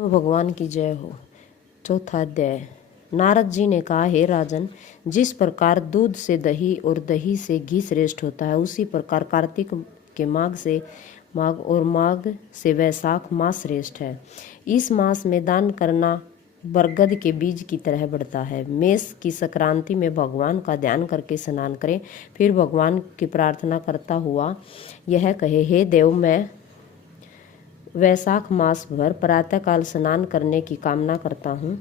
भगवान की जय हो। चौथा अध्याय। नारद जी ने कहा, हे राजन, जिस प्रकार दूध से दही और दही से घी श्रेष्ठ होता है, उसी प्रकार कार्तिक के माघ और माघ से वैशाख मास श्रेष्ठ है। इस मास में दान करना बरगद के बीज की तरह बढ़ता है। मेष की संक्रांति में भगवान का ध्यान करके स्नान करें, फिर भगवान की प्रार्थना करता हुआ यह कहे, हे देव, मैं वैशाख मास भर प्रातःकाल स्नान करने की कामना करता हूँ,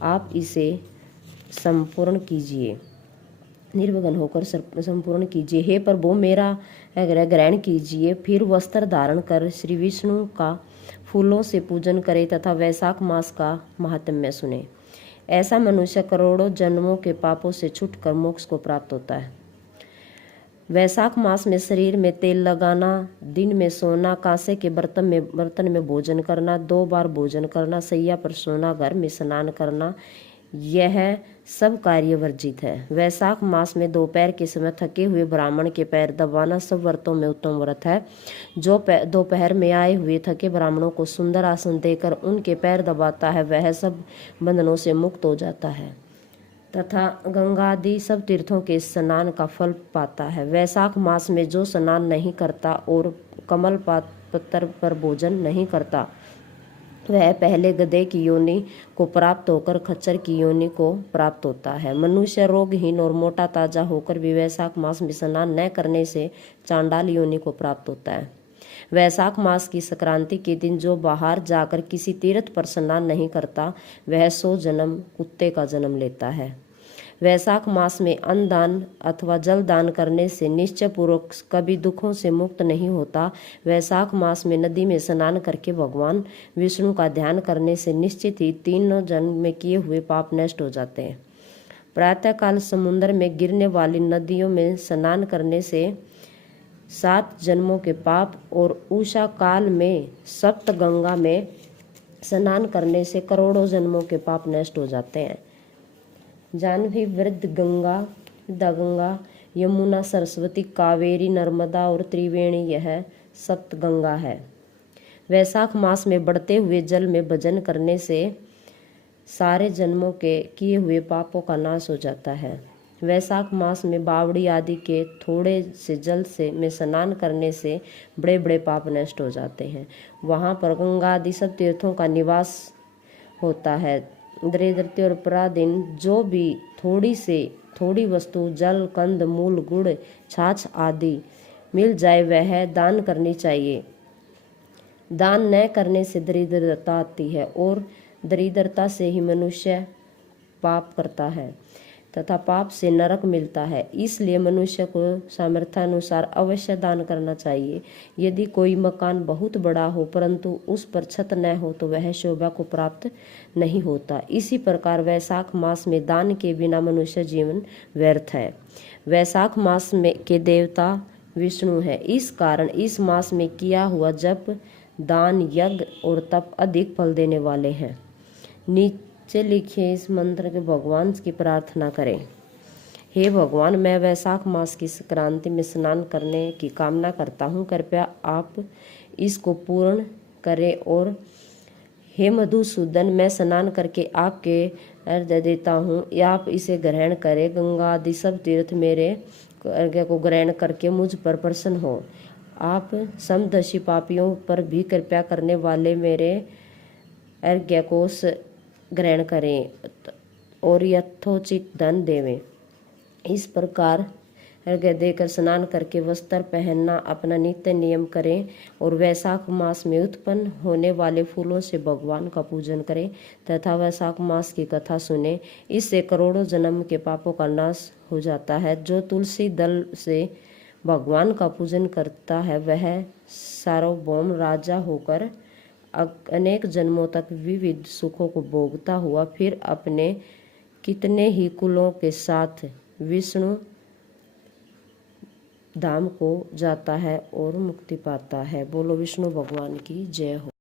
आप इसे संपूर्ण कीजिए, निर्विघ्न होकर संपूर्ण कीजिए। हे प्रभु, मेरा ग्रहण कीजिए। फिर वस्त्र धारण कर श्री विष्णु का फूलों से पूजन करे तथा वैशाख मास का महात्म्य सुने। ऐसा मनुष्य करोड़ों जन्मों के पापों से छूटकर मोक्ष को प्राप्त होता है। वैशाख मास में शरीर में तेल लगाना, दिन में सोना, कांसे के बर्तन में भोजन करना, 2 बार भोजन करना, सैया पर सोना, घर में स्नान करना, यह सब कार्य वर्जित है। वैशाख मास में दोपहर के समय थके हुए ब्राह्मण के पैर दबाना सब व्रतों में उत्तम व्रत है। जो दोपहर में आए हुए थके ब्राह्मणों को सुंदर आसन देकर उनके पैर दबाता है, वह सब बंधनों से मुक्त हो जाता है तथा गंगा आदि सब तीर्थों के स्नान का फल पाता है। वैशाख मास में जो स्नान नहीं करता और कमल पत्तर पर भोजन नहीं करता, वह पहले गधे की योनि को प्राप्त होकर खच्चर की योनि को प्राप्त होता है। मनुष्य रोगहीन और मोटा ताजा होकर भी वैशाख मास में स्नान न करने से चांडाल योनि को प्राप्त होता है। वैशाख मास की संक्रांति के दिन जो बाहर जाकर किसी तीर्थ पर स्नान नहीं करता, वह 100 जन्म कुत्ते का जन्म लेता है। वैशाख मास में अन्न दान अथवा जल दान करने से निश्चय पूर्वक कभी दुखों से मुक्त नहीं होता। वैशाख मास में नदी में स्नान करके भगवान विष्णु का ध्यान करने से निश्चित ही 3 जन्म में किए हुए पाप नष्ट हो जाते हैं। प्रातःकाल समुद्र में गिरने वाली नदियों में स्नान करने से 7 जन्मों के पाप और उषा काल में सप्त गंगा में स्नान करने से करोड़ों जन्मों के पाप नष्ट हो जाते हैं। जानवी वृद्ध गंगा, दगंगा, यमुना, सरस्वती, कावेरी, नर्मदा और त्रिवेणी, यह सप्त गंगा है। वैशाख मास में बढ़ते हुए जल में भजन करने से सारे जन्मों के किए हुए पापों का नाश हो जाता है। वैशाख मास में बावड़ी आदि के थोड़े से जल में स्नान करने से बड़े बड़े पाप नष्ट हो जाते हैं। वहाँ पर गंगा आदि सब तीर्थों का निवास होता है। दरिद्रता और पराधीन जो भी थोड़ी वस्तु, जल, कंद, मूल, गुड़, छाछ आदि मिल जाए, वह दान करनी चाहिए। दान न करने से दरिद्रता आती है और दरिद्रता से ही मनुष्य पाप करता है तथा पाप से नरक मिलता है। इसलिए मनुष्य को सामर्थ्यानुसार अवश्य दान करना चाहिए। यदि कोई मकान बहुत बड़ा हो परंतु उस पर छत न हो तो वह शोभा को प्राप्त नहीं होता। इसी प्रकार वैशाख मास में दान के बिना मनुष्य जीवन व्यर्थ है। वैशाख मास में के देवता विष्णु है। इस कारण इस मास में किया हुआ जप, दान, यज्ञ और तप अधिक फल देने वाले हैं। नीचे लिखे इस मंत्र के भगवान की प्रार्थना करें। हे भगवान, मैं वैशाख मास की संक्रांति में स्नान करने की कामना करता हूँ, कृपया आप इसको पूर्ण करें। और हे मधुसूदन, मैं स्नान करके आपके अर्घ्य देता हूँ, आप इसे ग्रहण करें। गंगा आदि सब तीर्थ मेरे अर्घ्य को ग्रहण करके मुझ पर प्रसन्न हो। आप समदर्शी पापियों पर भी कृपया करने वाले मेरे अर्घ्य को ग्रहण करें और यथोचित धन देवें। इस प्रकार अर्घ्य देकर स्नान करके वस्त्र पहनना अपना नित्य नियम करें और वैशाख मास में उत्पन्न होने वाले फूलों से भगवान का पूजन करें तथा वैशाख मास की कथा सुने। इससे करोड़ों जन्म के पापों का नाश हो जाता है। जो तुलसी दल से भगवान का पूजन करता है, वह सार्वभौम राजा होकर अनेक जन्मों तक विविध सुखों को भोगता हुआ फिर अपने कितने ही कुलों के साथ विष्णु धाम को जाता है और मुक्ति पाता है। बोलो विष्णु भगवान की जय हो।